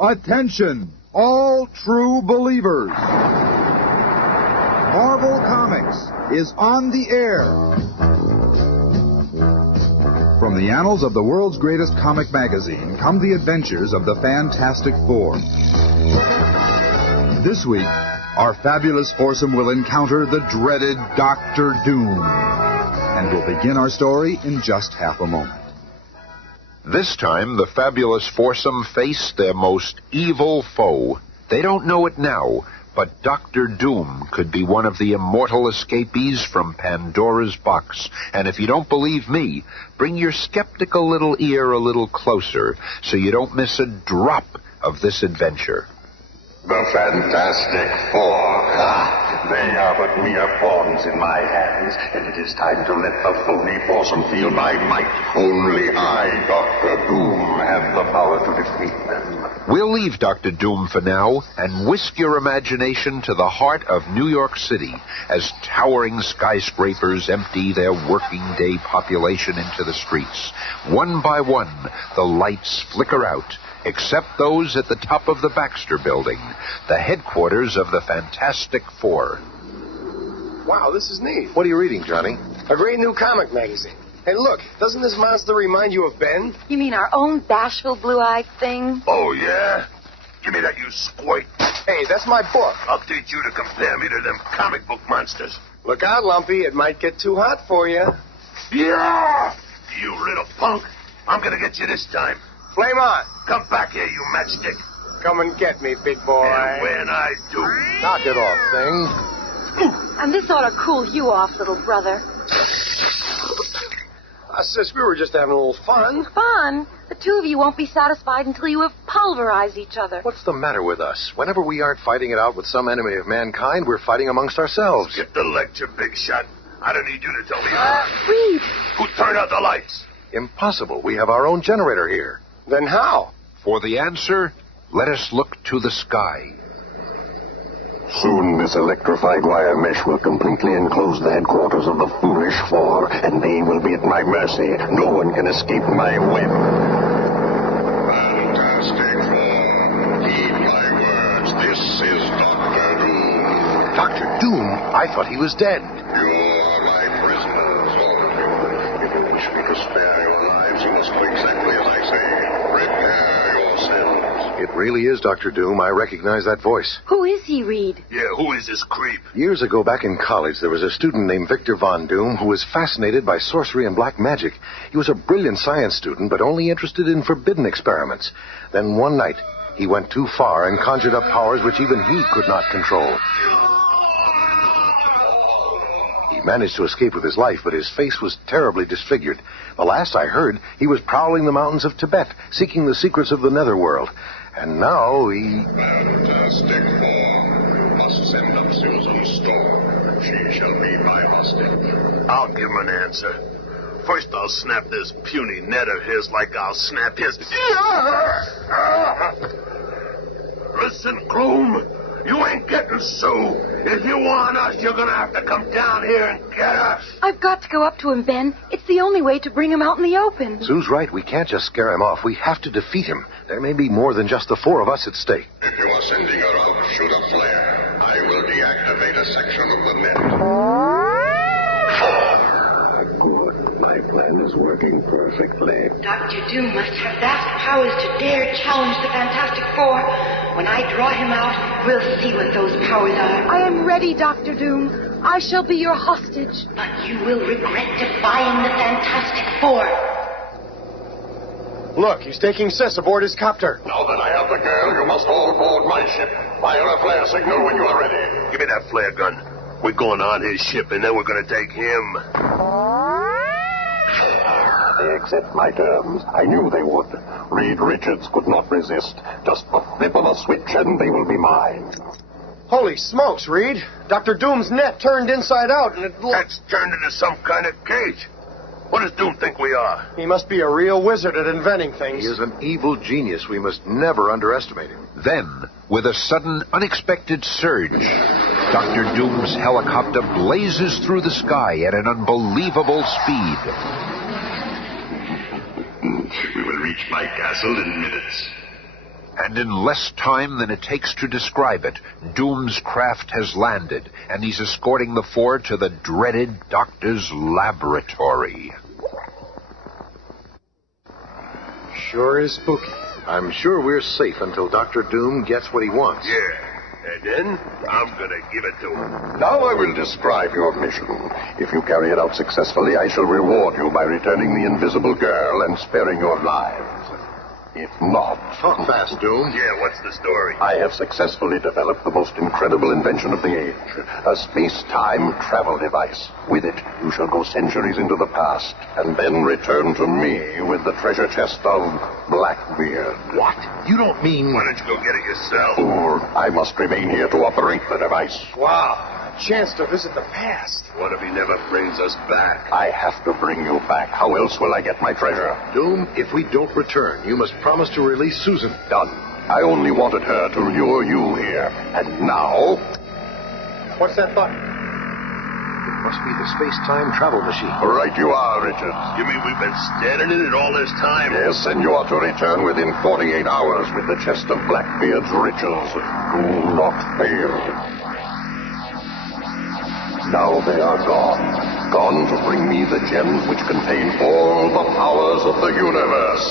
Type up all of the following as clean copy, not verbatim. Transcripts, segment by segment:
Attention, all true believers. Marvel Comics is on the air. From the annals of the world's greatest comic magazine come the adventures of the Fantastic Four. This week, our fabulous foursome will encounter the dreaded Dr. Doom. And we'll begin our story in just half a moment. This time, the fabulous foursome face their most evil foe. They don't know it now, but Dr. Doom could be one of the immortal escapees from Pandora's box. And if you don't believe me, bring your skeptical little ear a little closer so you don't miss a drop of this adventure. The Fantastic Four. They are but mere pawns in my hands, and it is time to let the phony foursome feel my might. Only I, Dr. Doom, have the power to defeat them. We'll leave Dr. Doom for now and whisk your imagination to the heart of New York City as towering skyscrapers empty their working day population into the streets. One by one, the lights flicker out, except those at the top of the Baxter Building, the headquarters of the Fantastic Four. Wow, this is neat. What are you reading, Johnny? A great new comic magazine. Hey, look, doesn't this monster remind you of Ben? You mean our own bashful blue-eyed thing? Oh, yeah? Give me that, you squirt. Hey, that's my book. I'll teach you to compare me to them comic book monsters. Look out, Lumpy. It might get too hot for you. Yeah! You little punk. I'm gonna get you this time. Flame on. Come back here, you matchstick. Come and get me, big boy. And when I do... Knock it off, thing. And this ought to cool you off, little brother. Sis, we were just having a little fun. Fun? The two of you won't be satisfied until you have pulverized each other. What's the matter with us? Whenever we aren't fighting it out with some enemy of mankind, we're fighting amongst ourselves. Get the lecture, big shot. I don't need you to tell me. Reed! Who turned out the lights? Impossible. We have our own generator here. Then how? For the answer, let us look to the sky. Soon this electrified wire mesh will completely enclose the headquarters of the Foolish Four, and they will be at my mercy. No one can escape my web. Fantastic Four, heed my words. This is Dr. Doom. Dr. Doom? I thought he was dead. You are my prisoners, all of you. If you wish me to spare your lives, you must do exactly as I say. Prepare yourselves. It really is Dr. Doom. I recognize that voice. Who is he, Reed? Yeah, who is this creep? Years ago, back in college, there was a student named Victor Von Doom who was fascinated by sorcery and black magic. He was a brilliant science student, but only interested in forbidden experiments. Then one night, he went too far and conjured up powers which even he could not control. He managed to escape with his life, but his face was terribly disfigured. The last I heard, he was prowling the mountains of Tibet, seeking the secrets of the netherworld. And now he... Fantastic Four, you must send up Susan Storm. She shall be my hostage. I'll give him an answer. First, I'll snap this puny net of his like I'll snap his... Listen, Gloom. You ain't getting Sue. If you want us, you're gonna have to come down here and get us. I've got to go up to him, Ben. It's the only way to bring him out in the open. Sue's right. We can't just scare him off. We have to defeat him. There may be more than just the four of us at stake. If you are sending her out, shoot a flare. I will deactivate a section of the net. Good. My plan is working perfectly. Dr. Doom must have vast powers to dare challenge the Fantastic Four. When I draw him out, we'll see what those powers are. I am ready, Dr. Doom. I shall be your hostage. But you will regret defying the Fantastic Four. Look, he's taking Sis aboard his copter. Now that I have the girl, you must all board my ship. Fire a flare signal when you are ready. Give me that flare gun. We're going on his ship, and then we're going to take him. They accept my terms. I knew they would. Reed Richards could not resist. Just the flip of a switch, and they will be mine. Holy smokes, Reed. Dr. Doom's net turned inside out, and it... That's turned into some kind of cage. What does Doom think we are? He must be a real wizard at inventing things. He is an evil genius. We must never underestimate him. Then, with a sudden, unexpected surge, Dr. Doom's helicopter blazes through the sky at an unbelievable speed. We will reach my castle in minutes. And in less time than it takes to describe it, Doom's craft has landed, and he's escorting the four to the dreaded doctor's laboratory. Sure is spooky. I'm sure we're safe until Dr. Doom gets what he wants. Yeah. And then I'm gonna give it to him. Now I will describe your mission. If you carry it out successfully, I shall reward you by returning the invisible girl and sparing your lives. If not... Talk fast, Doom. Yeah, what's the story? I have successfully developed the most incredible invention of the age. A space-time travel device. With it, you shall go centuries into the past, and then return to me with the treasure chest of Blackbeard. What? You don't mean... Why don't you go get it yourself? Fool, I must remain here to operate the device. Wow. A chance to visit the past. What if he never brings us back? I have to bring you back. How else will I get my treasure? Doom, if we don't return, you must promise to release Susan. Done. I only wanted her to lure you here. And now... What's that button? It must be the space-time travel machine. Right you are, Richards. You mean we've been standing in it all this time? Yes, and you are to return within 48 hours with the chest of Blackbeard's riches. Do not fail. Now they are gone. Gone to bring me the gems which contain all the powers of the universe.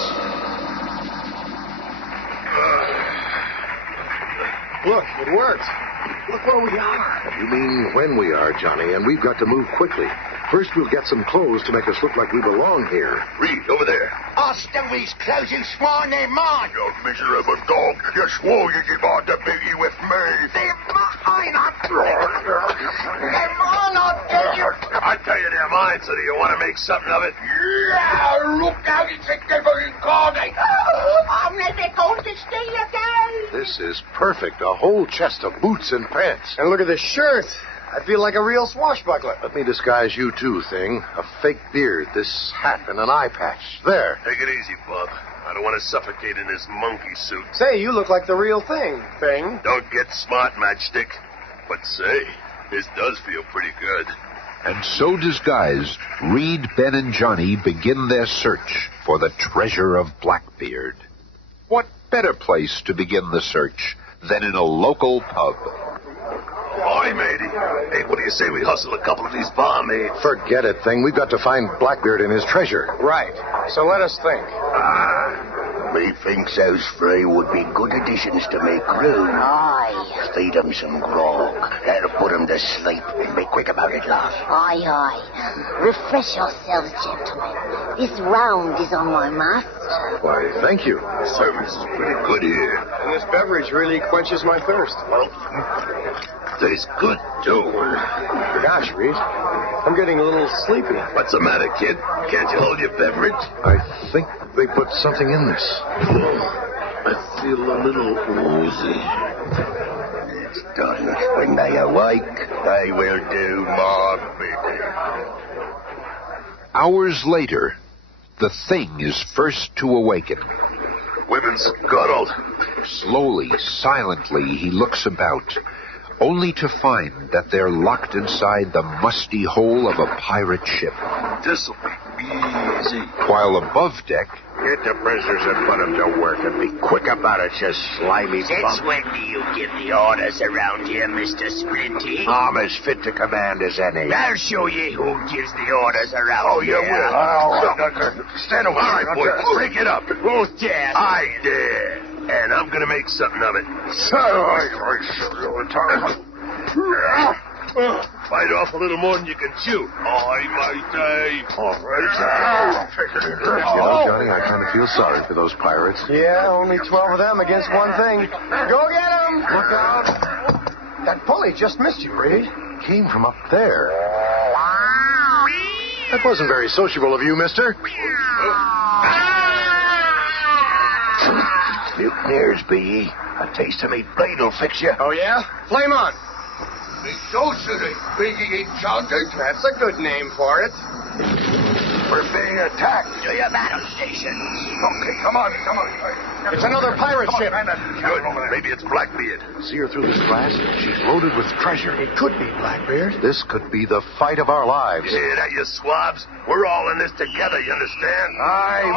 Look, it worked. Look where we are. You mean when we are, Johnny, and we've got to move quickly. First, we'll get some clothes to make us look like we belong here. Reed, over there. I'll steal these clothes and sworn they're mine. You miserable dog. You swore you'd give on to biggie with me. They're mine. They're mine, I'll tell you. I tell you they're mine, so do you want to make something of it? Yeah, look out, it's a devil incarnate. I'm never going to steal again. This is perfect. A whole chest of boots and pants. And look at this shirt. I feel like a real swashbuckler. Let me disguise you too, Thing. A fake beard, this hat, and an eye patch. There. Take it easy, Bob. I don't want to suffocate in this monkey suit. Say, you look like the real thing. Don't get smart, Matchstick. But say, this does feel pretty good. And so disguised, Reed, Ben, and Johnny begin their search for the treasure of Blackbeard. What better place to begin the search than in a local pub? Boy, matey. Hey, what do you say we hustle a couple of these barmaids? Forget it, Thing. We've got to find Blackbeard and his treasure. Right. So let us think. Methinks those three would be good additions to me crew. Aye. Feed 'em some grog. That'll put 'em to sleep. And be quick about it, love. Aye, aye. Refresh yourselves, gentlemen. This round is on my master. Why, thank you. Service is pretty good here. And this beverage really quenches my thirst. Well, tastes good, too. Gosh, Reed, I'm getting a little sleepy. What's the matter, kid? Can't you hold your beverage? I think they put something in this. I feel a little woozy. It's done. When they awake, they will do my bidding. Hours later, the Thing is first to awaken. We've been scuttled. Slowly, silently, he looks about, only to find that they're locked inside the musty hold of a pirate ship. This'll be easy. While above deck, Get the prisoners and put them to work, and be quick about it, you slimy Since bum. when do you give the orders around here, Mr. Sprinty? I'm as fit to command as any. I'll show you who gives the orders around Oh, here. you will. Stand away. All right, boy, break it up. Who's dare? I dare. And I'm going to make something of it. Bite off a little more than you can chew. I might die. All right. You know, Johnny, I kind of feel sorry for those pirates. Yeah, only 12 of them against one thing. Go get them! Look out! That pulley just missed you, Reed. Came from up there. That wasn't very sociable of you, mister. Mutineers, be ye. A taste of me blade will fix you. Oh, yeah? Flame on. Me socially, Biggie Enchanted. That's a good name for it. We're being attacked. To your battle station. Okay, come on. It's another pirate ship. Good. Maybe it's Blackbeard. See her through this glass? She's loaded with treasure. It could be Blackbeard. This could be the fight of our lives. Hear that, you swabs? We're all in this together, you understand? Aye.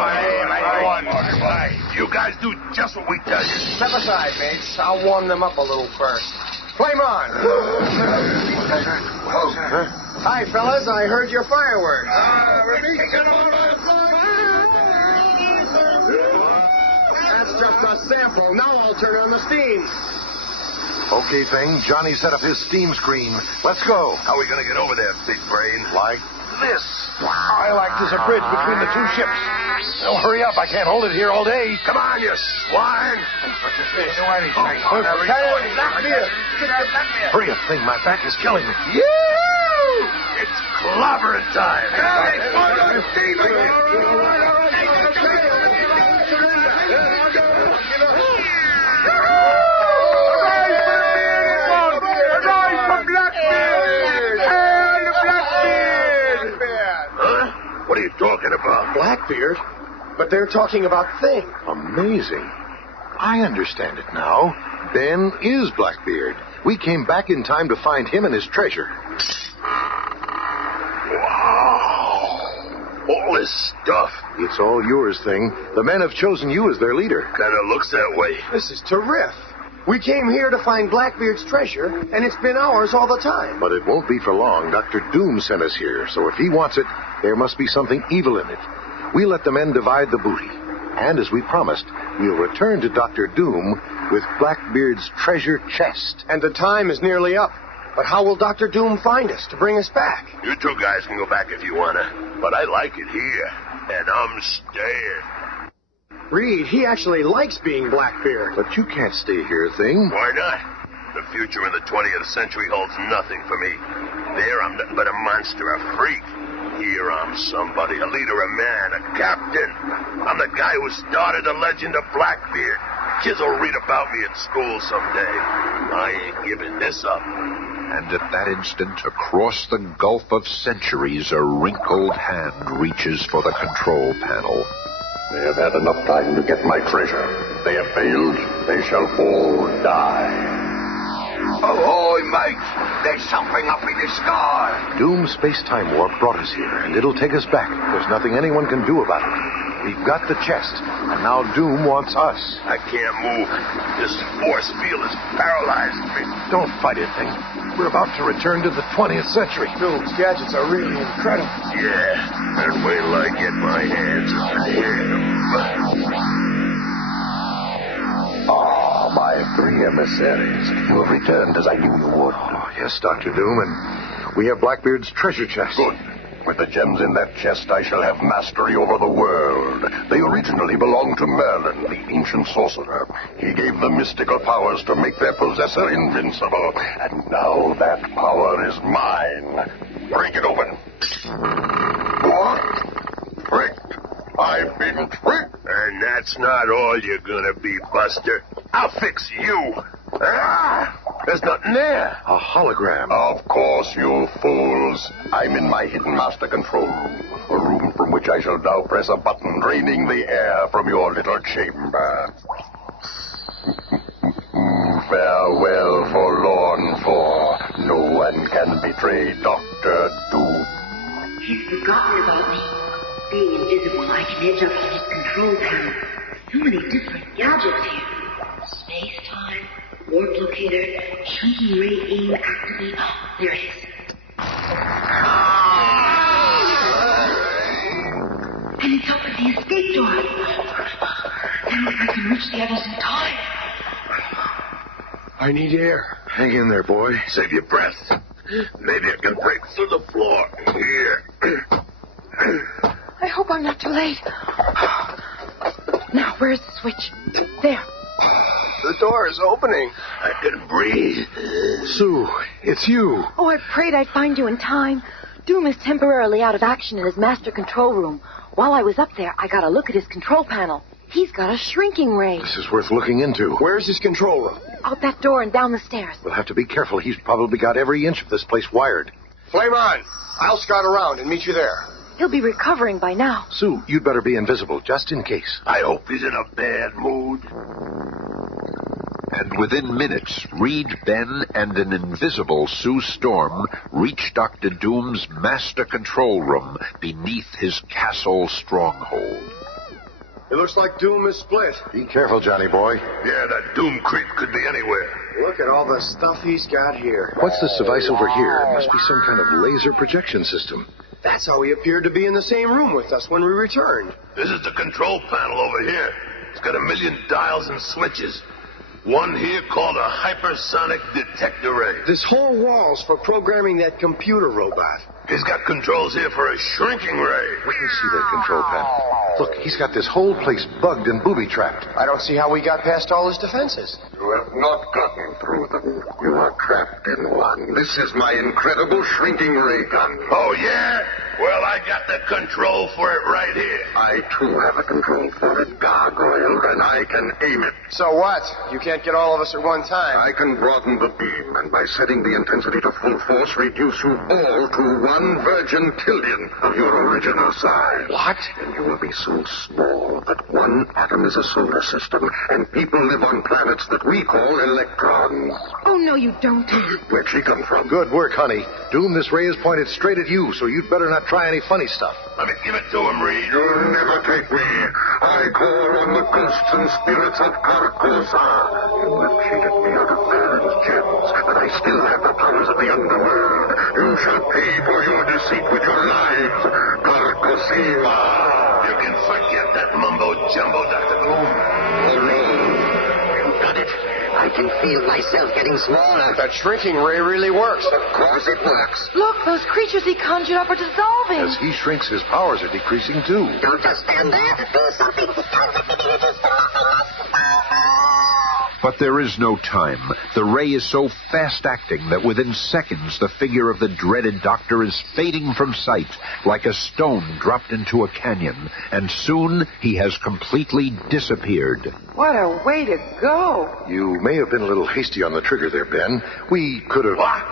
You guys do just what we tell you. Step aside, mates. I'll warm them up a little first. Flame on. Hi, fellas. I heard your fireworks. That's just a sample. Now I'll turn on the steam. Okay, Thing. Johnny set up his steam screen. Let's go. How are we going to get over there, big brain? Like this. I like there's a bridge between the two ships. Oh, hurry up. I can't hold it here all day. Come on, you swine. Hurry up, Thing. My back is killing me. It's clobbering time. What are you talking about? Blackbeard? But they're talking about Thing. Amazing. I understand it now. Ben is Blackbeard. We came back in time to find him and his treasure. Wow. All this stuff. It's all yours, Thing. The men have chosen you as their leader. Kind of looks that way. This is terrific. We came here to find Blackbeard's treasure, and it's been ours all the time. But it won't be for long. Dr. Doom sent us here, so if he wants it, there must be something evil in it. We let the men divide the booty. And as we promised, we'll return to Dr. Doom with Blackbeard's treasure chest. And the time is nearly up. But how will Dr. Doom find us to bring us back? You two guys can go back if you wanna. But I like it here. And I'm staying. Reed, he actually likes being Blackbeard. But you can't stay here, Thing. Why not? The future in the 20th century holds nothing for me. There I'm nothing but a monster, a freak. Here I'm somebody, a leader, a man, a captain. I'm the guy who started the legend of Blackbeard. Kids will read about me at school someday. I ain't giving this up. And at that instant, across the gulf of centuries, a wrinkled hand reaches for the control panel. They have had enough time to get my treasure. They have failed. They shall all die. Ahoy, mates! There's something up in the sky. Doom's space-time warp brought us here, and it'll take us back. There's nothing anyone can do about it. We've got the chest, and now Doom wants us. I can't move. This force field has paralyzed me. Don't fight it, Thing. We're about to return to the 20th century. Doom's gadgets are really incredible. Yeah, and wait till I get my hands on him. My three emissaries. You have returned as I knew you would. Oh, yes, Dr. Doom, and we have Blackbeard's treasure chest. Good. With the gems in that chest, I shall have mastery over the world. They originally belonged to Merlin, the ancient sorcerer. He gave them mystical powers to make their possessor invincible. And now that power is mine. Break it open. What? Tricked. I've been tricked. And that's not all you're gonna be, Buster. I'll fix you. Ah! There's nothing there. A hologram. Of course, you fools. I'm in my hidden master control room. A room from which I shall now press a button draining the air from your little chamber. Farewell, forlorn foe. No one can betray Dr. Doom. He's forgotten about me. Being invisible, I can edge up on his control panel. So many different gadgets here. Space-time, warp locator, shrinking ray aim activate. Oh, there it is. And it's opened the escape door. Then if I can reach the others in time. I need air. Hang in there, boy. Save your breath. Maybe I can break through the floor. Here. I hope I'm not too late. Now, where's the switch? There. The door is opening. I can breathe. Sue, it's you. Oh, I prayed I'd find you in time. Doom is temporarily out of action in his master control room. While I was up there, I got a look at his control panel. He's got a shrinking ray. This is worth looking into. Where's his control room? Out that door and down the stairs. We'll have to be careful. He's probably got every inch of this place wired. Flame on. I'll scout around and meet you there. He'll be recovering by now. Sue, you'd better be invisible, just in case. I hope he's in a bad mood. And within minutes, Reed, Ben, and an invisible Sue Storm reach Dr. Doom's master control room beneath his castle stronghold. It looks like Doom is split. Be careful, Johnny boy. Yeah, that Doom creep could be anywhere. Look at all the stuff he's got here. What's this device over here? It must be some kind of laser projection system. That's how he appeared to be in the same room with us when we returned. This is the control panel over here. It's got 1 million dials and switches. One here called a hypersonic detector ray. This whole wall's for programming that computer robot. He's got controls here for a shrinking ray. Let me see that control panel. Look, he's got this whole place bugged and booby-trapped. I don't see how we got past all his defenses. You have not gotten through them. You are trapped in one. This is my incredible shrinking ray gun. Oh, yeah? Well, I got the control for it right here. I, too, have a control for it, Gargoyle, and I can aim it. So what? You can't get all of us at one time. I can broaden the beam, and by setting the intensity to full force, reduce you all to 1 virgin trillion of your original size. What? And you will be so small that 1 atom is a solar system, and people live on planets that we call electrons. Oh, no, you don't. Where'd she come from? Good work, honey. Doom, this ray is pointed straight at you, so you'd better not try any funny stuff. Let me give it to him, Reed. You'll never take me. I call on the ghosts and spirits of Carcosa. You have cheated me out of Baron's gems, but I still have the powers of the underworld. You shall pay for your deceit with your lives, Carcosima. You can forget that mumbo-jumbo, Dr. Doom. You got it. I can feel myself getting smaller. That shrinking ray really works. Of course it works. Look, those creatures he conjured up are dissolving. As he shrinks, his powers are decreasing, too. Don't just stand there. Do something. But there is no time. The ray is so fast-acting that within seconds the figure of the dreaded doctor is fading from sight like a stone dropped into a canyon, and soon he has completely disappeared. What a way to go. You may have been a little hasty on the trigger there, Ben. We could have... What?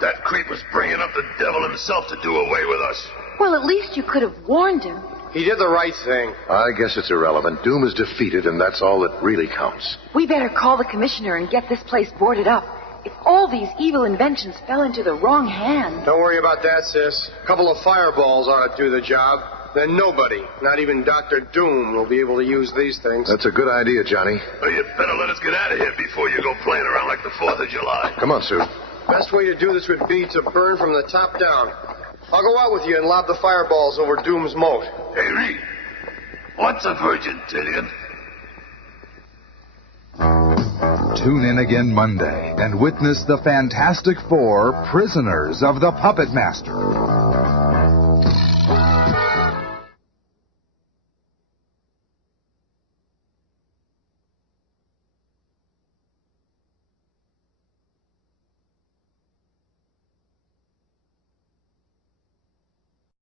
That creep was bringing up the devil himself to do away with us. Well, at least you could have warned him. He did the right thing. I guess it's irrelevant. Doom is defeated, and that's all that really counts. We better call the commissioner and get this place boarded up. If all these evil inventions fell into the wrong hands... Don't worry about that, sis. A couple of fireballs ought to do the job. Then nobody, not even Dr. Doom, will be able to use these things. That's a good idea, Johnny. Well, you better let us get out of here before you go playing around like the 4th of July. Come on, Sue. Best way to do this would be to burn from the top down. I'll go out with you and lob the fireballs over Doom's moat. Hey, Reed, what's a virgin trillion? Tune in again Monday and witness the Fantastic Four, Prisoners of the Puppet Master.